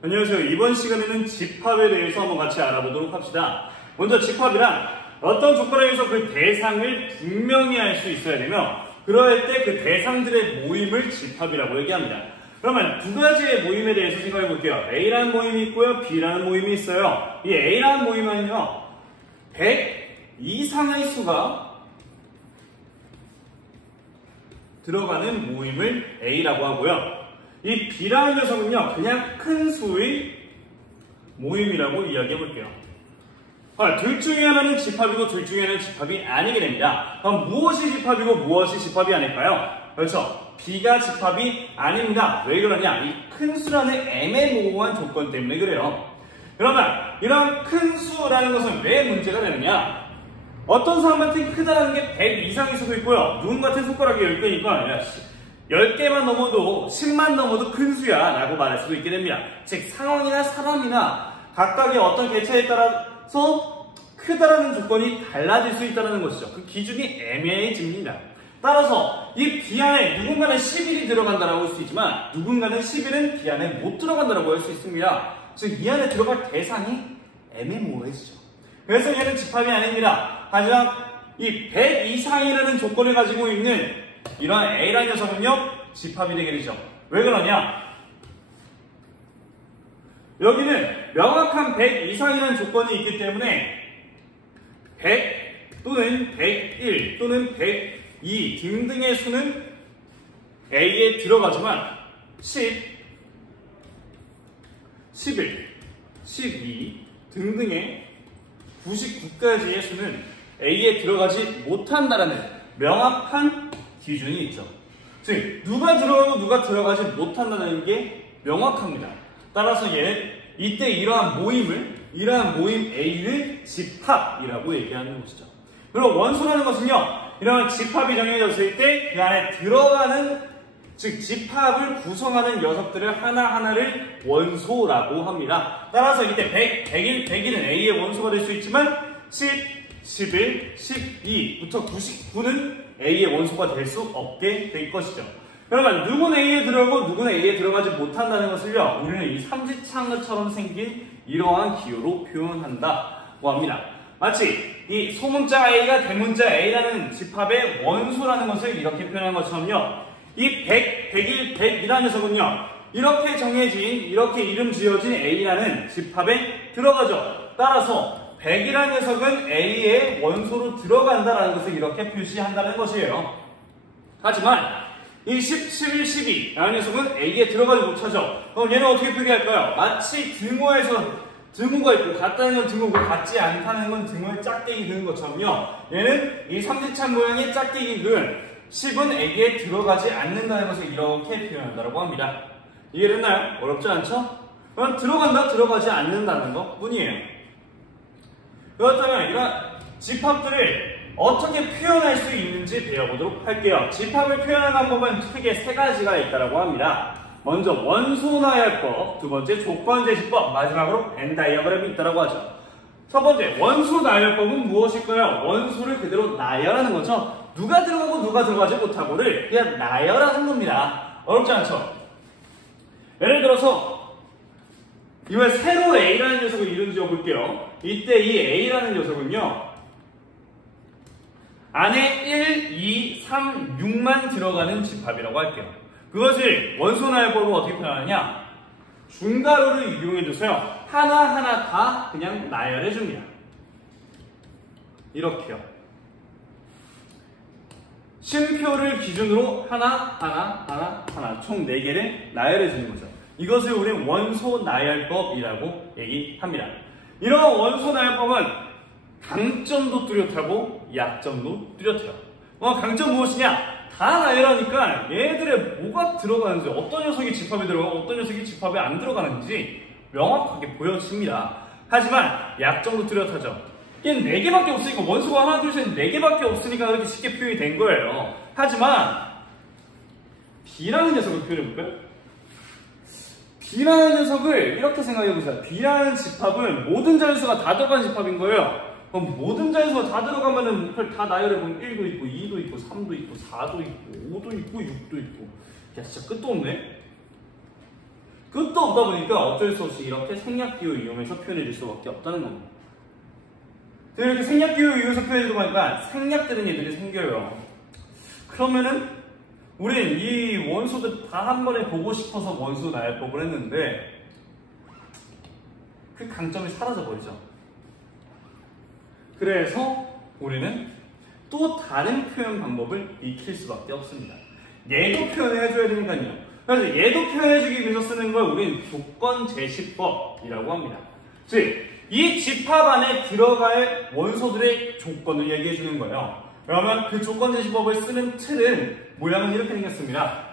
안녕하세요. 이번 시간에는 집합에 대해서 한번 같이 알아보도록 합시다. 먼저 집합이란 어떤 조건에 의해서 그 대상을 분명히 알 수 있어야 되며 그럴 때 그 대상들의 모임을 집합이라고 얘기합니다. 그러면 두 가지의 모임에 대해서 생각해 볼게요. A라는 모임이 있고요. B라는 모임이 있어요. 이 A라는 모임은요. 100 이상의 수가 들어가는 모임을 A라고 하고요. 이 B라는 녀석은요, 그냥 큰 수의 모임이라고 이야기해 볼게요. 둘 중에 하나는 집합이고 둘 중에 하나는 집합이 아니게 됩니다. 그럼 무엇이 집합이고 무엇이 집합이 아닐까요? 그렇죠. B가 집합이 아닙니다. 왜 그러냐? 이 큰 수라는 애매모호한 조건 때문에 그래요. 그러면 이런 큰 수라는 것은 왜 문제가 되느냐? 어떤 사람한테 크다라는 게 100 이상일 수도 있고요. 누군가한테 손가락이 10개니까 10개만 넘어도 10만 넘어도 큰 수야 라고 말할 수도 있게 됩니다. 즉 상황이나 사람이나 각각의 어떤 개체에 따라서 크다라는 조건이 달라질 수 있다는 것이죠. 그 기준이 애매해집니다. 따라서 이 B 안에 누군가는 11이 들어간다라고 할 수 있지만 누군가는 11은 B 안에 못 들어간다라고 할 수 있습니다. 즉 이 안에 들어갈 대상이 애매모호해지죠. 그래서 얘는 집합이 아닙니다. 하지만 이 100 이상이라는 조건을 가지고 있는 이러한 A라는 녀석은요, 집합이 되게 되죠. 왜 그러냐? 여기는 명확한 100 이상이라는 조건이 있기 때문에 100 또는 101 또는 102 등등의 수는 A에 들어가지만 10, 11, 12 등등의 99까지의 수는 A에 들어가지 못한다라는 명확한 기준이 있죠. 즉 누가 들어가고 누가 들어가지 못한다는 게 명확합니다. 따라서 얘는 이때 이러한 모임 A를 집합이라고 얘기하는 것이죠. 그리고 원소라는 것은요, 이러한 집합이 정해졌을 때 그 안에 들어가는, 즉 집합을 구성하는 녀석들을 하나하나를 원소라고 합니다. 따라서 이때 100은 A의 원소가 될 수 있지만 10, 11, 12부터 99는 A의 원소가 될 수 없게 될 것이죠. 그러면 누구는 A에 들어가고 누구는 A에 들어가지 못한다는 것을요, 우리는 이 삼지창처럼 생긴 이러한 기호로 표현한다고 합니다. 마치 이 소문자 A가 대문자 A라는 집합의 원소라는 것을 이렇게 표현한 것처럼요, 이 100, 101, 100이라는 녀석은요, 이렇게 정해진, 이렇게 이름 지어진 A라는 집합에 들어가죠. 따라서 100이라는 녀석은 A의 원소로 들어간다라는 것을 이렇게 표시한다는 것이에요. 하지만 이 10, 11, 12라는 녀석은 A에 들어가지 못하죠. 그럼 얘는 어떻게 표기할까요? 마치 등호에서 등호가 있고 같다는 건 등호고 같지 않다는 건 등호에 짝대기 그은 것처럼요, 얘는 이 삼지창 모양의 짝대기 그은 10은 A에 들어가지 않는다는 것을 이렇게 표현한다고 합니다. 이해됐나요? 어렵지 않죠? 그럼 들어간다, 들어가지 않는다는 것 뿐이에요. 그렇다면 이런 집합들을 어떻게 표현할 수 있는지 배워보도록 할게요. 집합을 표현하는 방법은 크게 세 가지가 있다고 합니다. 먼저 원소나열법, 두 번째 조건제시법, 마지막으로 벤 다이어그램이 있다고 하죠. 첫 번째 원소나열법은 무엇일까요? 원소를 그대로 나열하는 거죠. 누가 들어가고 누가 들어가지 못하고를 그냥 나열하는 겁니다. 어렵지 않죠? 예를 들어서 이번에 새로 A라는 녀석을 이름 지어볼게요. 이때 이 A라는 녀석은요, 안에 1, 2, 3, 6만 들어가는 집합이라고 할게요. 그것을 원소나열법으로 어떻게 표현하느냐? 중괄호를 이용해줘서요, 하나하나 다 그냥 나열해줍니다. 이렇게요. 쉼표를 기준으로 하나 총 4개를 나열해주는 거죠. 이것을 우리는 원소나열법이라고 얘기합니다. 이런 원소나열법은 강점도 뚜렷하고 약점도 뚜렷해요. 강점 무엇이냐? 다 나열하니까 얘들의 뭐가 들어가는지, 어떤 녀석이 집합에 들어가고 어떤 녀석이 집합에 안 들어가는지 명확하게 보여집니다. 하지만 약점도 뚜렷하죠. 얘는 4개밖에 없으니까, 원소가 하나, 둘, 셋, 4개밖에 없으니까 그렇게 쉽게 표현이 된 거예요. 하지만 B라는 녀석을 표현해볼까요? B라는 녀석을 이렇게 생각해보세요. B라는 집합은 모든 자연수가 다 들어간 집합인 거예요. 그럼 모든 자연수가 다 들어가면은 목표를 다 나열해보면 1도 있고 2도 있고 3도 있고 4도 있고 5도 있고 6도 있고, 야 진짜 끝도 없네. 끝도 없다 보니까 어쩔 수 없이 이렇게 생략기호 이용해서 표현해 줄 수밖에 없다는 겁니다. 이렇게 생략기호 이용해서 표현해 주다 보니까 생략되는 얘들이 생겨요. 그러면은 우린 이 원소들 다 한 번에 보고 싶어서 원소 나열법을 했는데 그 강점이 사라져 버리죠. 그래서 우리는 또 다른 표현 방법을 익힐 수밖에 없습니다. 얘도 표현을 해줘야 되니까요. 그래서 얘도 표현해주기 위해서 쓰는 걸 우리는 조건제시법이라고 합니다. 즉, 이 집합 안에 들어갈 원소들의 조건을 얘기해 주는 거예요. 그러면 그 조건제시법을 쓰는 틀은 모양은 이렇게 생겼습니다.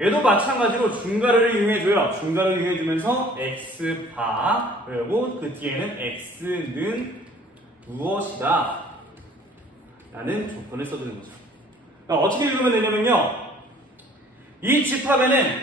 얘도 마찬가지로 중괄호를 이용해줘요. 중괄호를 이용해주면서 x바 그리고 그 뒤에는 x는 무엇이다 라는 조건을 써주는 거죠. 그러니까 어떻게 읽으면 되냐면요, 이 집합에는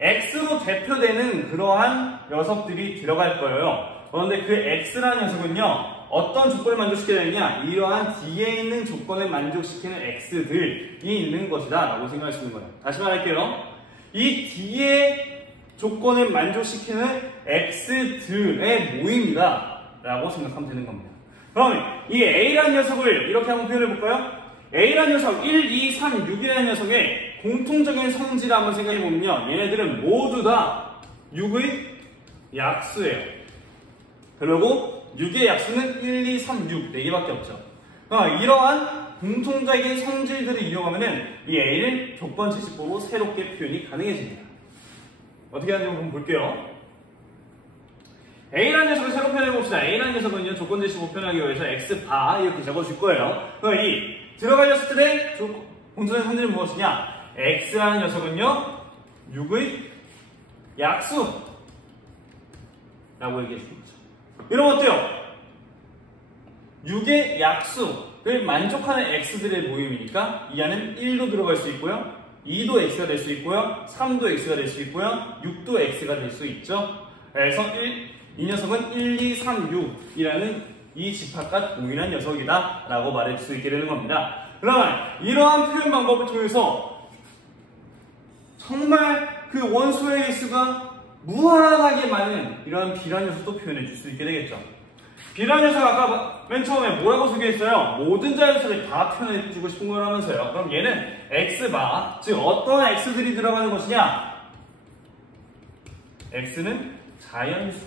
x로 대표되는 그러한 녀석들이 들어갈 거예요. 그런데 그 x라는 녀석은요, 어떤 조건을 만족시켜야 되느냐, 이러한 뒤에 있는 조건을 만족시키는 x들이 있는 것이다 라고 생각할 수 있는 거예요. 다시 말할게요. 이 뒤에 조건을 만족시키는 x들의 모임이다 라고 생각하면 되는 겁니다. 그러면 이 a라는 녀석을 이렇게 한번 표현해 볼까요? a라는 녀석 1, 2, 3, 6이라는 녀석의 공통적인 성질을 한번 생각해 보면요, 얘네들은 모두 다 6의 약수예요. 그리고 6의 약수는 1, 2, 3, 6 4개밖에 없죠. 이러한 공통적인 성질들을 이용하면은 이 a를 조건제시법으로 새롭게 표현이 가능해집니다. 어떻게 하는지 한번 볼게요. a라는 녀석을 새로 표현해 봅시다. a라는 녀석은요, 조건제시법 표현하기 위해서 x바 이렇게 적어줄 거예요. 그럼 이 들어갈 녀석들의 공통적인 성질은 무엇이냐? x라는 녀석은요, 6의 약수라고 얘기해 주는 거죠. 이러면 어때요? 6의 약수를 만족하는 x들의 모임이니까 이 안은 1도 들어갈 수 있고요, 2도 x가 될 수 있고요, 3도 x가 될 수 있고요, 6도 x가 될 수 있죠. 그래서 이 녀석은 1, 2, 3, 6이라는 이 집합과 동일한 녀석이다 라고 말할 수 있게 되는 겁니다. 그러면 이러한 표현 방법을 통해서 정말 그 원소의 개수가 무한하게 많은 이러한 비란 녀석도 표현해 줄 수 있게 되겠죠. 비란 녀석 아까 맨 처음에 뭐라고 소개했어요? 모든 자연수를 다 표현해 주고 싶은 거라면서요. 그럼 얘는 x바, 즉 어떤 x들이 들어가는 것이냐? x는 자연수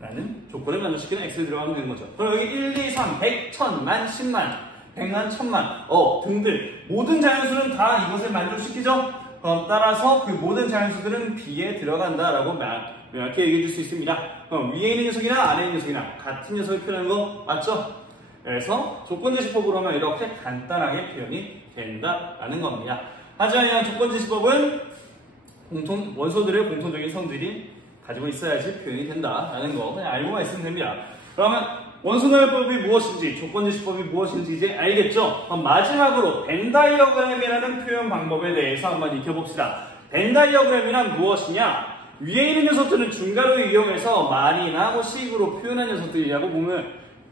라는 조건을 만족시키는 x를 들어가면 되는 거죠. 그럼 여기 1, 2, 3, 100, 1000만, 10만, 100만, 1000만, 등들 모든 자연수는 다 이것을 만족시키죠. 그럼 따라서 그 모든 자연수들은 B에 들어간다라고 명확히 얘기해 줄 수 있습니다. 그럼 위에 있는 녀석이나 아래에 있는 녀석이나 같은 녀석을 표현하는 거 맞죠? 그래서 조건제시법으로 하면 이렇게 간단하게 표현이 된다라는 겁니다. 하지만 이 조건제시법은 원소들의 공통적인 성질이 가지고 있어야지 표현이 된다라는 거 그냥 알고만 있으면 됩니다. 그러면 원소나열법이 무엇인지, 조건제시법이 무엇인지 이제 알겠죠? 그럼 마지막으로 벤 다이어그램이라는 표현 방법에 대해서 한번 익혀봅시다. 벤 다이어그램이란 무엇이냐? 위에 있는 녀석들은 중괄호를 이용해서 말이나 뭐 식으로 표현한 녀석들이라고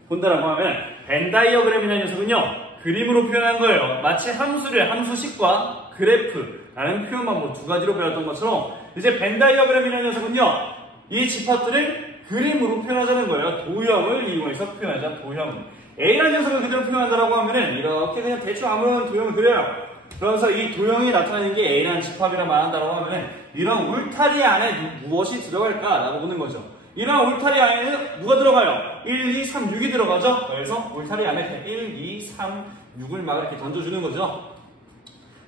본다라고 하면 벤 다이어그램이라는 녀석은요, 그림으로 표현한 거예요. 마치 함수를 함수식과 그래프라는 표현 방법 두 가지로 배웠던 것처럼 이제 벤 다이어그램이라는 녀석은요, 이 집합들을 그림으로 표현하자는 거예요. 도형을 이용해서 표현하자, 도형을. A라는 녀석을 그대로 표현한다라고 하면은 이렇게 그냥 대충 아무런 도형을 그려요. 그래서 이 도형이 나타나는 게 A라는 집합이라 말한다라고 하면은 이런 울타리 안에 무엇이 들어갈까라고 보는 거죠. 이런 울타리 안에는 누가 들어가요? 1, 2, 3, 6이 들어가죠? 그래서 울타리 안에 1, 2, 3, 6을 막 이렇게 던져주는 거죠.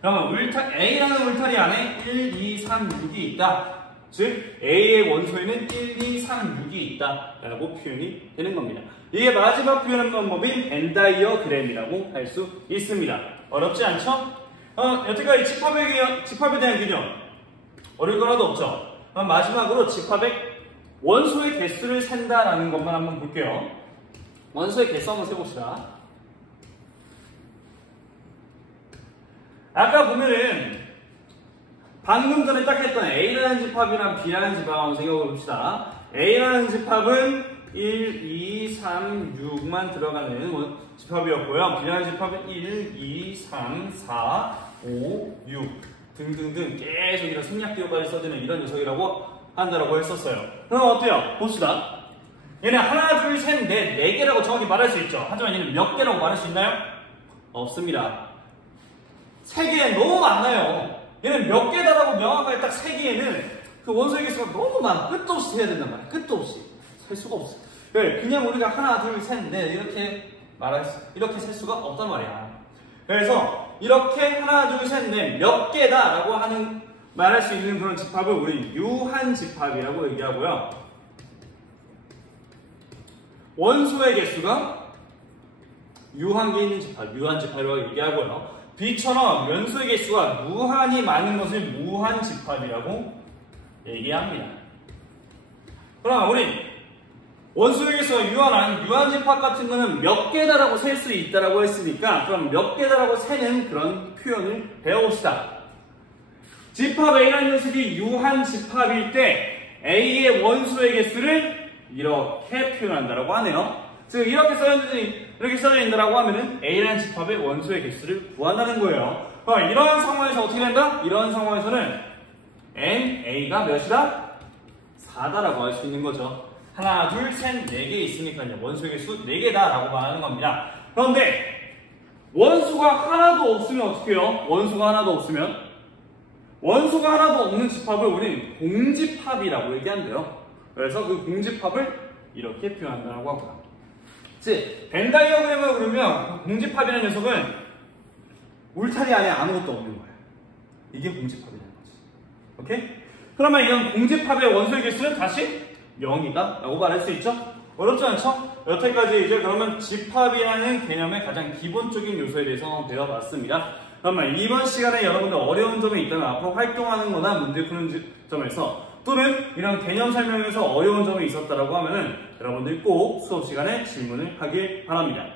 그러면 A라는 울타리 안에 1, 2, 3, 6이 있다. 즉 A의 원소에는 1, 2, 3, 6이 있다 라고 표현이 되는 겁니다. 이게 마지막 표현 방법인 벤 다이어그램이라고 할 수 있습니다. 어렵지 않죠? 여태까지 집합에 대한 개념 어려울 거라도 없죠? 그럼 마지막으로 집합의 원소의 개수를 센다라는 것만 한번 볼게요. 원소의 개수 한번 세봅시다. 아까 보면은 방금 전에 딱 했던 A라는 집합이랑 B라는 집합 한번 생각해 봅시다. A라는 집합은 1, 2, 3, 6만 들어가는 집합이었고요. B라는 집합은 1, 2, 3, 4, 5, 6 등등등 계속 이런 생략기호까지 써지는 이런 녀석이라고 한다라고 했었어요. 그럼 어때요? 봅시다. 얘는 하나, 둘, 셋, 넷, 네 개라고 정확히 말할 수 있죠. 하지만 얘는 몇 개라고 말할 수 있나요? 없습니다. 세 개 너무 많아요. 얘는 몇 개다라고 명확하게 딱 세 개에는 그 원소의 개수가 너무 많아. 끝도 없이 해야 된단 말이야. 끝도 없이. 셀 수가 없어. 그냥 우리가 하나, 둘, 셋, 넷 이렇게 셀 수가 없단 말이야. 그래서 이렇게 하나, 둘, 셋, 넷 몇 개다라고 말할 수 있는 그런 집합을 우리 유한 집합이라고 얘기하고요. 원소의 개수가 유한계 있는 집합, 유한 집합이라고 얘기하고요. B처럼 연소의 개수가 무한히 많은 것을 무한 집합이라고 얘기합니다. 그럼 우리 원소의 개수가 유한한 유한 집합 같은 거는 몇 개다라고 셀 수 있다라고 했으니까 그럼 몇 개다라고 세는 그런 표현을 배워봅시다. 집합 A라는 녀석이 유한 집합일 때 A의 원소의 개수를 이렇게 표현한다라고 하네요. 즉 이렇게 써져 있다라고 하면은 A라는 집합의 원소의 개수를 구한다는 거예요. 이러한 상황에서 어떻게 된다? 이러한 상황에서는 NA가 몇이다? 4다라고 할 수 있는 거죠. 하나, 둘, 셋, 네 개 있으니까요. 원소의 개수 4개다라고 말하는 겁니다. 그런데 원수가 하나도 없으면 어떻게 해요? 원수가 하나도 없는 집합을 우리는 공집합이라고 얘기한대요. 그래서 그 공집합을 이렇게 표현한다고 하고요. 즉, 벤다이어그램을 그리면 공집합이라는 녀석은 울타리 안에 아무것도 없는 거예요. 이게 공집합이라는 거지. 오케이? 그러면 이런 공집합의 원소의 개수는 다시 0이다 라고 말할 수 있죠? 어렵지 않죠? 여태까지 이제 그러면 집합이라는 개념의 가장 기본적인 요소에 대해서 배워봤습니다. 그러면 이번 시간에 여러분들 어려운 점이 있다면 앞으로 활동하는 거나 문제 푸는 점에서 또는 이런 개념 설명에서 어려운 점이 있었다라고 하면은 여러분들이 꼭 수업 시간에 질문을 하길 바랍니다.